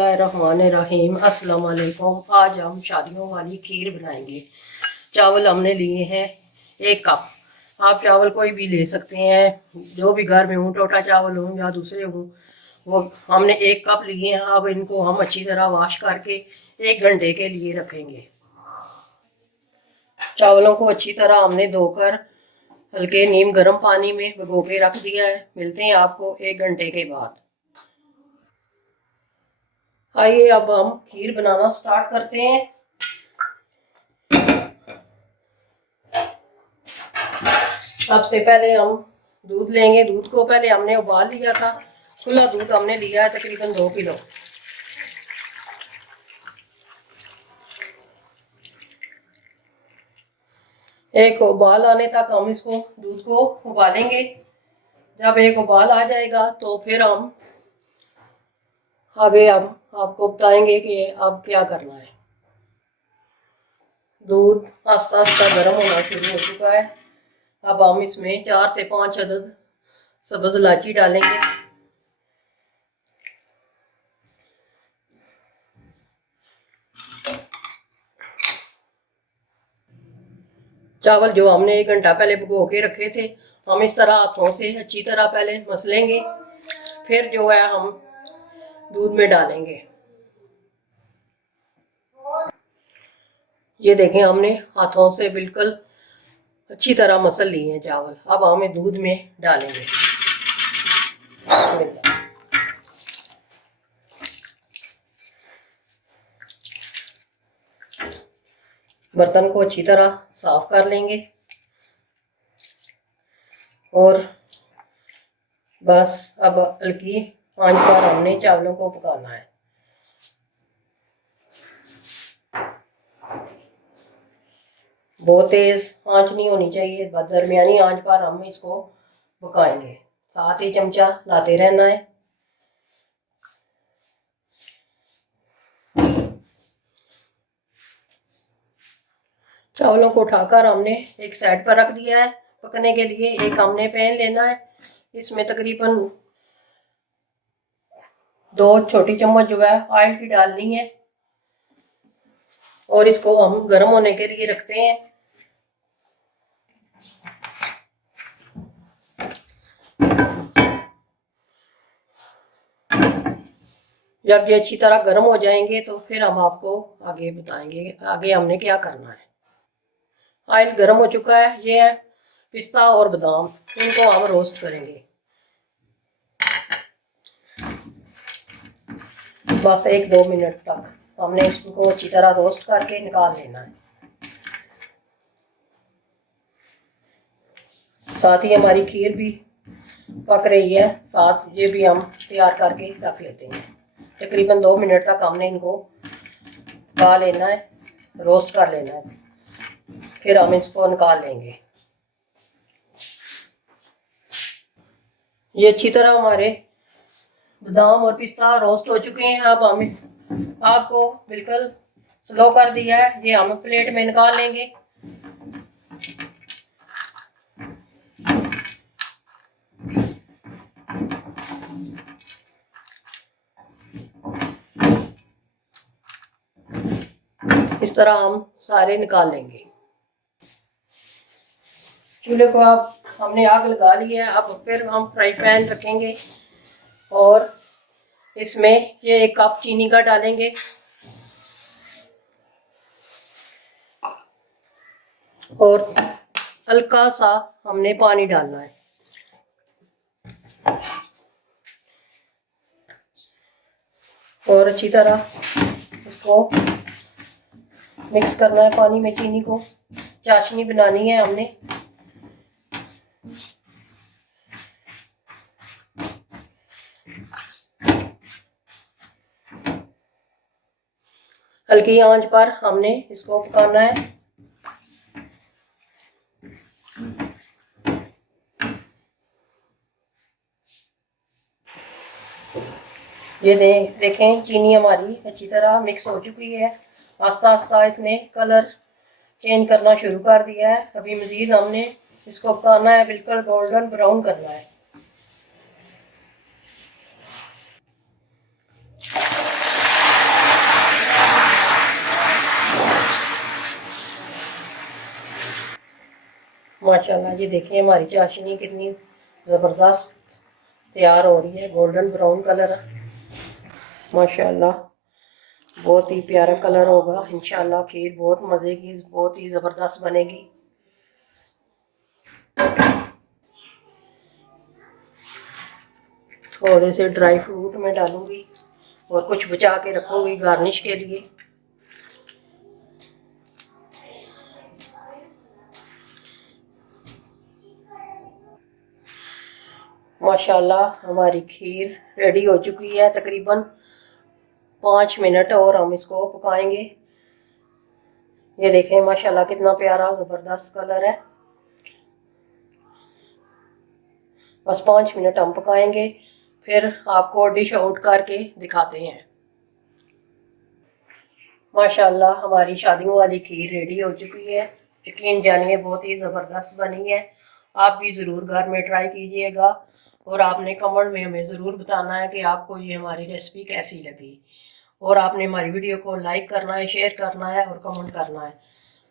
बिस्मिल्लाहिर्रहमानिर्रहीम। अस्सलाम वालेकुम। आज हम शादियों वाली खीर बनाएंगे। चावल हमने लिए हैं 1 कप। आप चावल कोई भी ले सकते हैं, जो भी घर में हो, टोटा चावल हो या दूसरे हो। वो हमने 1 कप लिए हैं। अब इनको हम अच्छी तरह वॉश करके 1 घंटे के लिए रखेंगे। चावलों को अच्छी तरह हमने धोकर हल्के नीम गर्म पानी में भिगो के रख दिया है। मिलते हैं आपको 1 घंटे के बाद। आइए अब हम खीर बनाना स्टार्ट करते हैं। सबसे पहले हम दूध लेंगे। दूध को पहले हमने उबाल लिया था। खुला दूध हमने लिया है तकरीबन 2 किलो। एक उबाल आने तक हम इसको दूध को उबालेंगे। जब एक उबाल आ जाएगा तो फिर हम आगे हम आपको बताएंगे कि अब क्या करना है। दूध आस्ता आस्ता गर्म होना शुरू हो चुका है। अब हम इसमें 4 से 5 अदद सब्ज इलायची डालेंगे। चावल जो हमने 1 घंटा पहले भिगो के रखे थे, हम इस तरह हाथों से अच्छी तरह पहले मसलेंगे। फिर जो है हम दूध में डालेंगे। ये देखें, हमने हाथों से बिल्कुल अच्छी तरह मसल लिए हैं चावल। अब हमें दूध में डालेंगे। बर्तन को अच्छी तरह साफ कर लेंगे और बस अब हल्की आंच पर हमने चावलों को पकाना है। बहुत तेज आंच नहीं होनी चाहिए, दरमियानी आंच पर हम इसको पकाएंगे। साथ ही चमचा लाते रहना है। चावलों को उठाकर हमने एक साइड पर रख दिया है पकने के लिए। एक हमने पैन लेना है। इसमें तकरीबन 2 छोटी चम्मच जो है ऑयल की डालनी है और इसको हम गर्म होने के लिए रखते हैं। जब ये अच्छी तरह गर्म हो जाएंगे तो फिर हम आपको आगे बताएंगे आगे हमने क्या करना है। ऑयल गर्म हो चुका है। ये है पिस्ता और बादाम, इनको हम रोस्ट करेंगे। बस 1-2 मिनट तक हमने इसको अच्छी तरह रोस्ट करके निकाल लेना है। साथ ही हमारी खीर भी पक रही है, साथ ये भी हम तैयार करके रख लेते हैं। तकरीबन 2 मिनट तक हमने इनको पका लेना है, रोस्ट कर लेना है। फिर हम इसको निकाल लेंगे। ये अच्छी तरह हमारे बादाम और पिस्ता रोस्ट हो चुके हैं। अब हम आपको बिल्कुल स्लो कर दिया है। ये हम प्लेट में निकाल लेंगे। इस तरह हम सारे निकाल लेंगे। चूल्हे को अब हमने आग लगा ली है। अब फिर हम फ्राई पैन रखेंगे और इसमें ये 1 कप चीनी का डालेंगे और हल्का सा हमने पानी डालना है। और अच्छी तरह इसको मिक्स करना है पानी में चीनी को। चाशनी बनानी है हमने। हल्की आंच पर हमने इसको पकाना है। ये देखें, चीनी हमारी अच्छी तरह मिक्स हो चुकी है। आस्ता आस्ता इसने कलर चेंज करना शुरू कर दिया है। अभी मज़ीद हमने इसको पकाना है, बिल्कुल गोल्डन ब्राउन करना है। माशाल्लाह ये देखिए हमारी चाशनी कितनी ज़बरदस्त तैयार हो रही है, गोल्डन ब्राउन कलर माशाल्लाह बहुत ही प्यारा कलर होगा। इंशाल्लाह खीर बहुत मज़े की, बहुत ही ज़बरदस्त बनेगी। थोड़े से ड्राई फ्रूट में डालूंगी और कुछ बचा के रखूंगी गार्निश के लिए। माशाल्लाह हमारी खीर रेडी हो चुकी है। तकरीबन 5 मिनट और हम इसको पकाएंगे। ये देखें माशाल्लाह कितना प्यारा ज़बरदस्त कलर है। बस 5 मिनट हम पकाएंगे, फिर आपको डिश आउट करके दिखाते हैं। माशाल्लाह हमारी शादियों वाली खीर रेडी हो चुकी है। यकीन जानिए बहुत ही ज़बरदस्त बनी है। आप भी ज़रूर घर में ट्राई कीजिएगा और आपने कमेंट में हमें ज़रूर बताना है कि आपको ये हमारी रेसिपी कैसी लगी। और आपने हमारी वीडियो को लाइक करना है, शेयर करना है और कमेंट करना है।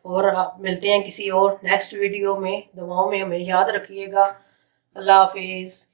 और आप मिलते हैं किसी और नेक्स्ट वीडियो में। दुआओं में हमें याद रखिएगा। अल्लाह हाफिज़।